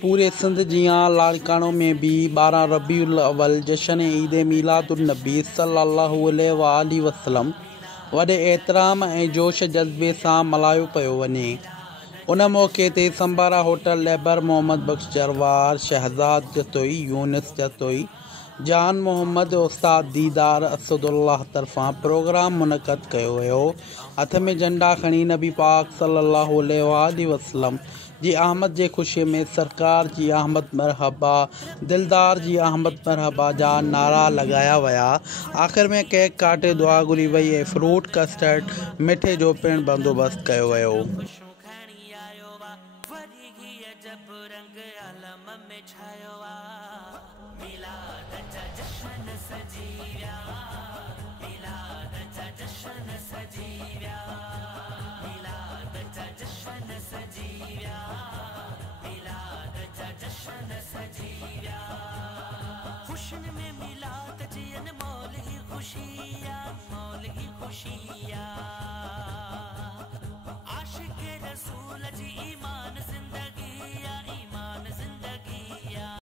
पूरे सिंध जियां लाड़कानों में भी 12 रबीउल अव्वल जश्न ईद मीलादुन नबी सल्लल्लाहु अलैहि वसल्लम वॾे एहतराम ऐं जोश जज़्बे सां मल्हायो पियो वञे। उन मौक़े ते संबारा होटल लेबर मोहम्मद बख्श जरवार, शहज़ाद जतोई, यूनिस जतोई, जान मोहम्मद, उस्ताद दीदार असदुल्लाह तरफ़ां प्रोग्राम मुनक़द कयो वियो। हथ में झंडा खणी नबी पाक सल्लल्लाहु अलैहि वसल्लम जी आमद जे ख़ुशी में सरकार जी आमद मरहबा, दिलदार जी आमद मरहबा जा नारा लगाया विया। आख़िर में केक काटे दुआ घुरी वई ऐं फ्रूट कस्टर्ड मिठे जो पिणु बंदोबस्तु कयो वियो। खुशियों में मिलाद जी अनमोल ही खुशियाँ आशिक़ रसूल जी